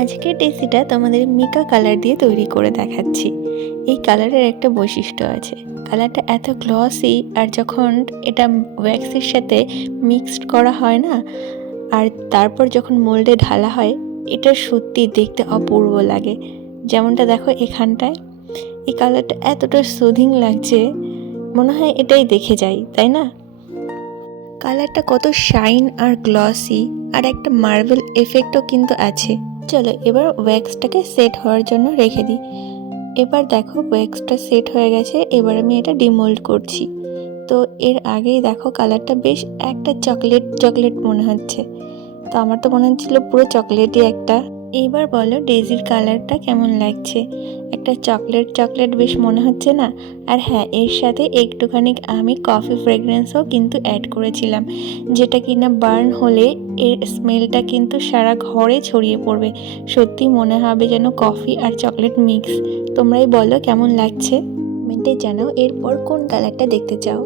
আজকের ডেসিটা তোমাদের মিকা কালার দিয়ে তৈরি করে দেখাচ্ছি। এই কালারের একটা বৈশিষ্ট্য আছে, কালারটা এত গ্লসি, আর যখন এটা ওয়্যাক্সের সাথে মিক্সড করা হয় না, আর তারপর যখন মোল্ডে ঢালা হয়, এটা সত্যি দেখতে অপূর্ব লাগে। যেমনটা দেখো এখানটায়, এই কালারটা এতটা সুদিং লাগছে, মনে হয় এটাই দেখে যাই, তাই না? কালারটা কত শাইন আর গ্লসি, আর একটা মার্বেল এফেক্টও কিন্তু আছে। চলো এবার ওয়্যাক্সটাকে সেট হওয়ার জন্য রেখে দিই। এবার দেখো ওয়্যাক্সটা সেট হয়ে গেছে, এবার আমি এটা ডিমোল্ড করছি। তো এর আগেই দেখো কালারটা বেশ একটা চকলেট চকলেট মনে হচ্ছে, তো আমার তো মনে হচ্ছিল পুরো চকলেটই একটা। এইবার বলো ডেজির কালারটা কেমন লাগছে? একটা চকলেট চকলেট বেশ মনে হচ্ছে না? আর হ্যাঁ, এর সাথে একটুখানি আমি কফি ফ্রেগরেন্সও কিন্তু অ্যাড করেছিলাম, যেটা কিনা বার্ন হলে এর স্মেলটা কিন্তু সারা ঘরে ছড়িয়ে পড়বে। সত্যি মনে হবে যেন কফি আর চকলেট মিক্স। তোমরাই বলো কেমন লাগছে, কমেন্টে জানাও এরপর কোন কালারটা দেখতে চাও।